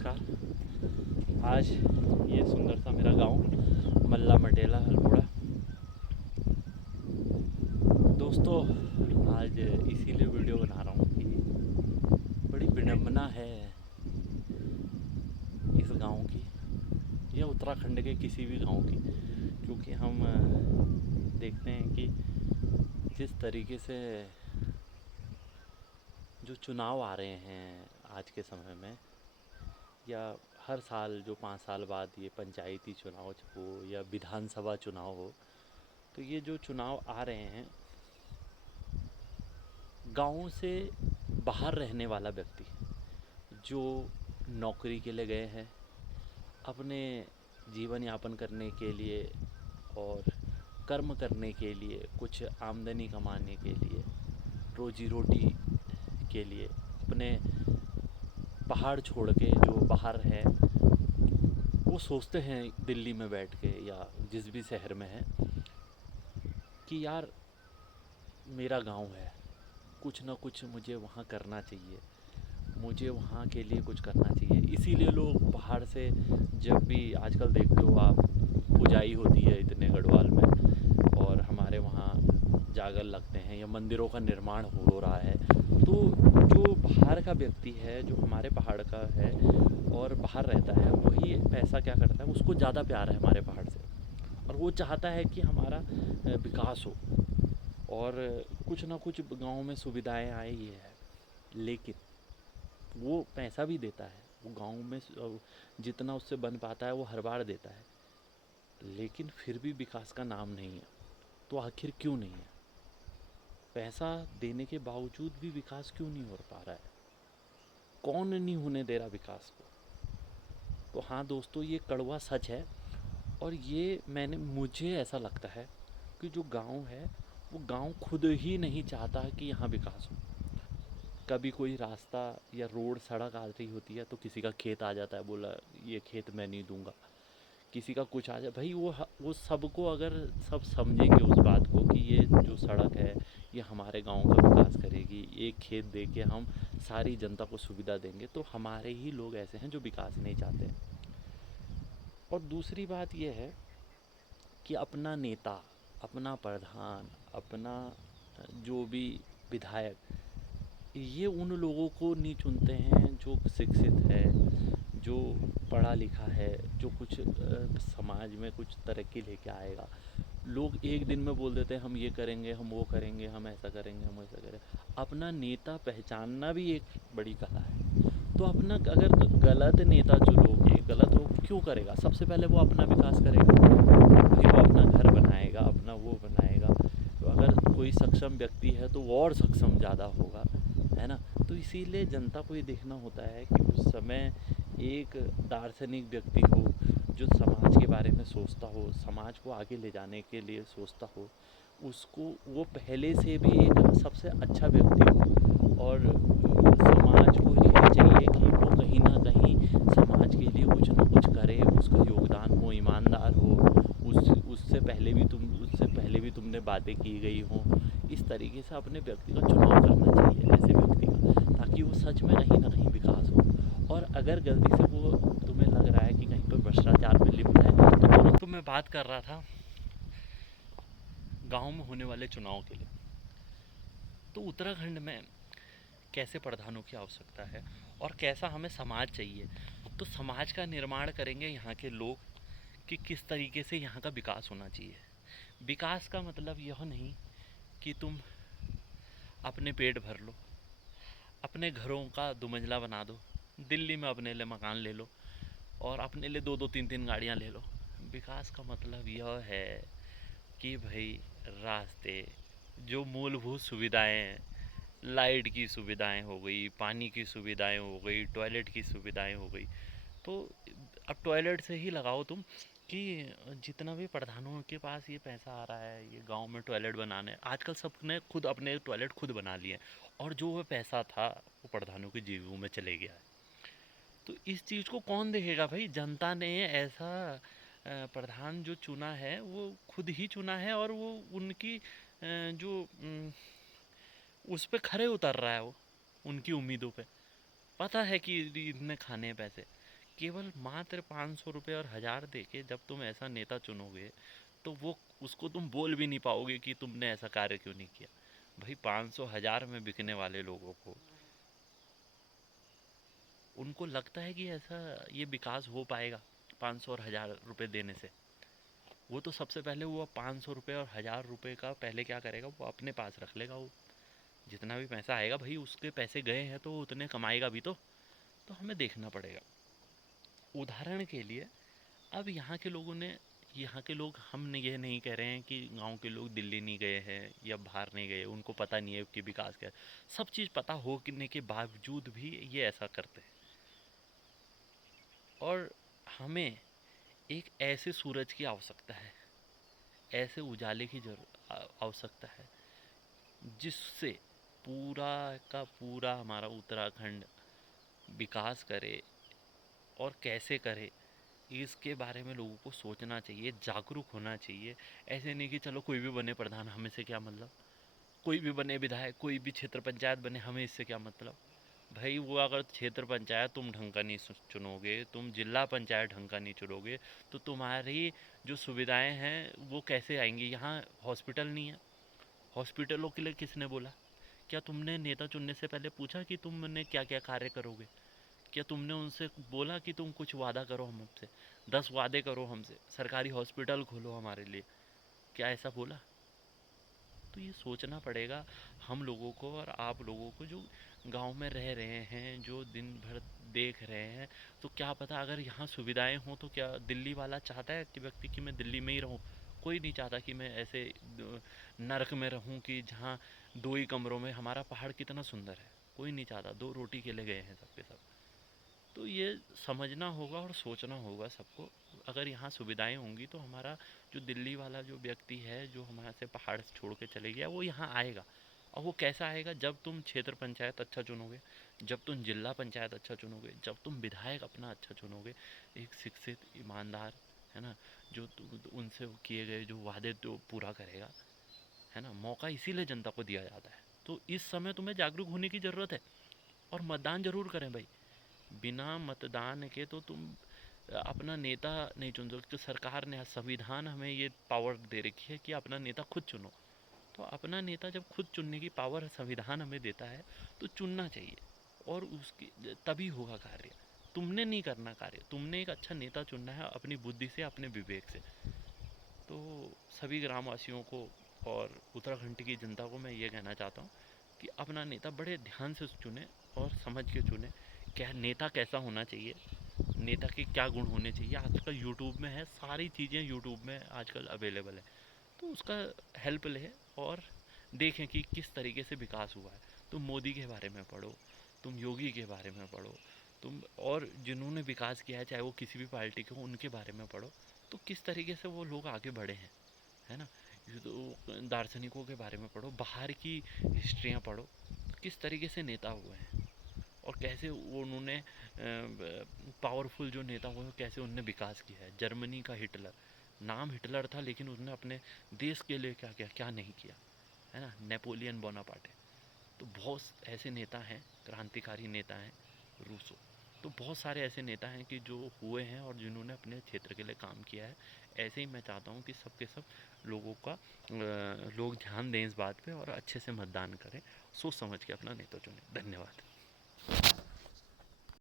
नमस्कार। आज ये सुंदर सा मेरा गांव मल्ला मटेला अल्मोड़ा। दोस्तों, आज इसीलिए वीडियो बना रहा हूँ कि बड़ी विडंबना है इस गांव की या उत्तराखंड के किसी भी गांव की, क्योंकि हम देखते हैं कि जिस तरीके से जो चुनाव आ रहे हैं आज के समय में, या हर साल जो 5 साल बाद ये पंचायती चुनाव हो या विधानसभा चुनाव हो, तो ये जो चुनाव आ रहे हैं, गाँव से बाहर रहने वाला व्यक्ति जो नौकरी के लिए गए हैं, अपने जीवन यापन करने के लिए और कर्म करने के लिए, कुछ आमदनी कमाने के लिए, रोजी रोटी के लिए अपने पहाड़ छोड़ के जो बाहर है, वो सोचते हैं दिल्ली में बैठ के या जिस भी शहर में है कि यार मेरा गांव है, कुछ ना कुछ मुझे वहाँ करना चाहिए, मुझे वहाँ के लिए कुछ करना चाहिए। इसीलिए लोग पहाड़ से, जब भी आजकल देखते हो आप, पुजाई होती है इतने गढ़वाल में, और हमारे वहाँ जागर लगते हैं या मंदिरों का निर्माण हो रहा है, तो जो बाहर का व्यक्ति है, जो हमारे पहाड़ का है और बाहर रहता है, वही पैसा क्या करता है, उसको ज़्यादा प्यार है हमारे पहाड़ से, और वो चाहता है कि हमारा विकास हो और कुछ ना कुछ गांव में सुविधाएं आई है। लेकिन वो पैसा भी देता है, वो गांव में जितना उससे बन पाता है वो हर बार देता है, लेकिन फिर भी विकास का नाम नहीं है। तो आखिर क्यों नहीं है? पैसा देने के बावजूद भी विकास क्यों नहीं हो पा रहा है? कौन नहीं होने दे रहा विकास को? तो हाँ दोस्तों, ये कड़वा सच है, और ये मुझे ऐसा लगता है कि जो गांव है, वो गांव खुद ही नहीं चाहता कि यहाँ विकास हो। कभी कोई रास्ता या रोड सड़क आ रही होती है तो किसी का खेत आ जाता है, बोला ये खेत मैं नहीं दूंगा, किसी का कुछ आ जाए। भाई वो सबको, अगर सब समझेंगे उस बात को कि ये जो सड़क है ये हमारे गांव का विकास करेगी, एक खेत दे के हम सारी जनता को सुविधा देंगे, तो हमारे ही लोग ऐसे हैं जो विकास नहीं चाहते हैं। और दूसरी बात यह है कि अपना नेता, अपना प्रधान, अपना जो भी विधायक, ये उन लोगों को नहीं चुनते हैं जो शिक्षित है, जो पढ़ा लिखा है, जो कुछ समाज में कुछ तरक्की लेके आएगा। लोग एक दिन में बोल देते हैं हम ये करेंगे, हम वो करेंगे, हम ऐसा करेंगे, हम ऐसा करेंगे। अपना नेता पहचानना भी एक बड़ी कला है। तो अपना, अगर गलत नेता चुनोगे, गलत हो क्यों करेगा? सबसे पहले वो अपना विकास करेगा, भाई वो अपना घर बनाएगा, अपना वो बनाएगा। तो अगर कोई सक्षम व्यक्ति है तो वो और सक्षम ज़्यादा होगा, है ना? तो इसीलिए जनता को ये देखना होता है कि उस समय एक दार्शनिक व्यक्ति हो, जो समाज के बारे में सोचता हो, समाज को आगे ले जाने के लिए सोचता हो, उसको वो पहले से भी एक सबसे अच्छा व्यक्ति हो। और समाज को यही चाहिए कि वो कहीं ना कहीं समाज के लिए कुछ ना कुछ करे, उसका योगदान हो, ईमानदार हो, उससे पहले भी तुमने बातें की गई हों। इस तरीके से अपने व्यक्ति का चुनाव करना चाहिए, ऐसे व्यक्ति का, ताकि वो सच में कहीं ना कहीं विकास हो। और अगर गलती से वो तुम्हें लग रहा है कि कहीं पर भ्रष्टाचार में लिप्त है, तो तुरंत मैं बात कर रहा था गांव में होने वाले चुनाव के लिए। तो उत्तराखंड में कैसे प्रधानों की आवश्यकता है और कैसा हमें समाज चाहिए, तो समाज का निर्माण करेंगे यहाँ के लोग कि किस तरीके से यहाँ का विकास होना चाहिए। विकास का मतलब यह नहीं कि तुम अपने पेट भर लो, अपने घरों का दुमंजला बना दो, दिल्ली में अपने लिए मकान ले लो और अपने लिए दो दो तीन तीन गाड़ियाँ ले लो। विकास का मतलब यह है कि भाई रास्ते, जो मूलभूत सुविधाएं हैं, लाइट की सुविधाएं हो गई, पानी की सुविधाएं हो गई, टॉयलेट की सुविधाएं हो गई। तो अब टॉयलेट से ही लगाओ तुम कि जितना भी प्रधानों के पास ये पैसा आ रहा है ये गांव में टॉयलेट बनाने, आजकल सबने खुद अपने टॉयलेट खुद बना लिए हैं, और जो वो पैसा था वो प्रधानों की जेबों में चले गया है। तो इस चीज़ को कौन देखेगा भाई? जनता ने ऐसा प्रधान जो चुना है वो खुद ही चुना है, और वो उनकी जो उस पे खरे उतर रहा है, वो उनकी उम्मीदों पे। पता है कि इतने खाने हैं पैसे, केवल मात्र 500 रुपये और 1000 दे के जब तुम ऐसा नेता चुनोगे, तो वो उसको तुम बोल भी नहीं पाओगे कि तुमने ऐसा कार्य क्यों नहीं किया। भाई 500 1000 में बिकने वाले लोगों को, उनको लगता है कि ऐसा ये विकास हो पाएगा 500 और 1000 रुपये देने से। वो तो सबसे पहले वो 500 रुपये और 1000 रुपये का पहले क्या करेगा, वो अपने पास रख लेगा। वो जितना भी पैसा आएगा भाई, उसके पैसे गए हैं तो उतने कमाएगा भी। तो हमें देखना पड़ेगा। उदाहरण के लिए, अब यहाँ के लोगों ने, यहाँ के लोग, हम ये नहीं कह रहे हैं कि गांव के लोग दिल्ली नहीं गए हैं या बाहर नहीं गए, उनको पता नहीं है कि विकास क्या है। सब चीज़ पता होने के बावजूद भी ये ऐसा करते हैं। और हमें एक ऐसे सूरज की आवश्यकता है, ऐसे उजाले की आवश्यकता है, जिससे पूरा का पूरा हमारा उत्तराखंड विकास करे। और कैसे करे, इसके बारे में लोगों को सोचना चाहिए, जागरूक होना चाहिए। ऐसे नहीं कि चलो कोई भी बने प्रधान, हमें से क्या मतलब, कोई भी बने विधायक, कोई भी क्षेत्र पंचायत बने, हमें इससे क्या मतलब। भाई वो अगर क्षेत्र पंचायत तुम ढंग का नहीं चुनोगे, तुम जिला पंचायत ढंग का नहीं चुनोगे, तो तुम्हारी जो सुविधाएं हैं वो कैसे आएंगी। यहाँ हॉस्पिटल नहीं है, हॉस्पिटलों के लिए किसने बोला? क्या तुमने नेता चुनने से पहले पूछा कि तुमने क्या क्या कार्य करोगे? क्या तुमने उनसे बोला कि तुम कुछ वादा करो हमसे, 10 वादे करो हमसे, सरकारी हॉस्पिटल खोलो हमारे लिए? क्या ऐसा बोला? तो ये सोचना पड़ेगा हम लोगों को और आप लोगों को, जो गांव में रह रहे हैं, जो दिन भर देख रहे हैं। तो क्या पता अगर यहाँ सुविधाएं हों, तो क्या दिल्ली वाला चाहता है कि व्यक्ति कि मैं दिल्ली में ही रहूँ? कोई नहीं चाहता कि मैं ऐसे नरक में रहूँ कि जहाँ 2 ही कमरों में, हमारा पहाड़ कितना सुंदर है, कोई नहीं चाहता। 2 रोटी के लिए गए हैं सबके सब। तो ये समझना होगा और सोचना होगा सबको। अगर यहाँ सुविधाएं होंगी तो हमारा जो दिल्ली वाला जो व्यक्ति है, जो हमारे से पहाड़ से छोड़ के चले गया, वो यहाँ आएगा। और वो कैसा आएगा? जब तुम क्षेत्र पंचायत अच्छा चुनोगे, जब तुम जिला पंचायत अच्छा चुनोगे, जब तुम विधायक अपना अच्छा चुनोगे, एक शिक्षित, ईमानदार, है ना, जो उनसे किए गए जो वादे तो पूरा करेगा, है ना। मौका इसीलिए जनता को दिया जाता है। तो इस समय तुम्हें जागरूक होने की ज़रूरत है। और मतदान जरूर करें भाई। बिना मतदान के तो तुम अपना नेता नहीं चुन सकते। तो सरकार ने, संविधान हमें ये पावर दे रखी है कि अपना नेता खुद चुनो। तो अपना नेता जब खुद चुनने की पावर संविधान हमें देता है, तो चुनना चाहिए। और उसकी तभी होगा कार्य। तुमने नहीं करना कार्य, तुमने एक अच्छा नेता चुनना है अपनी बुद्धि से, अपने विवेक से। तो सभी ग्रामवासियों को और उत्तराखंड की जनता को मैं ये कहना चाहता हूँ कि अपना नेता बड़े ध्यान से चुने और समझ के चुने। क्या नेता कैसा होना चाहिए, नेता के क्या गुण होने चाहिए, आजकल यूट्यूब में है, सारी चीज़ें यूट्यूब में आजकल अवेलेबल है। तो उसका हेल्प लें और देखें कि किस तरीके से विकास हुआ है। तुम मोदी के बारे में पढ़ो, तुम योगी के बारे में पढ़ो, तुम और जिन्होंने विकास किया है, चाहे वो किसी भी पार्टी के हो, उनके बारे में पढ़ो। तो किस तरीके से वो लोग आगे बढ़े हैं, है ना। ये तो दार्शनिकों के बारे में पढ़ो, बाहर की हिस्ट्रियाँ पढ़ो, किस तरीके से नेता हुए हैं और कैसे वो उन्होंने पावरफुल जो नेता हुए, कैसे उनने विकास किया है। जर्मनी का हिटलर, नाम हिटलर था, लेकिन उसने अपने देश के लिए क्या किया, क्या नहीं किया, है ना। Napoleon Bonaparte. तो बहुत ऐसे नेता हैं, क्रांतिकारी नेता हैं, रूसो। तो बहुत सारे ऐसे नेता हैं कि जो हुए हैं और जिन्होंने अपने क्षेत्र के लिए काम किया है। ऐसे ही मैं चाहता हूँ कि सब के सब लोगों का लोग ध्यान दें इस बात पे और अच्छे से मतदान करें, सोच समझ के अपना नेता चुनें। धन्यवाद।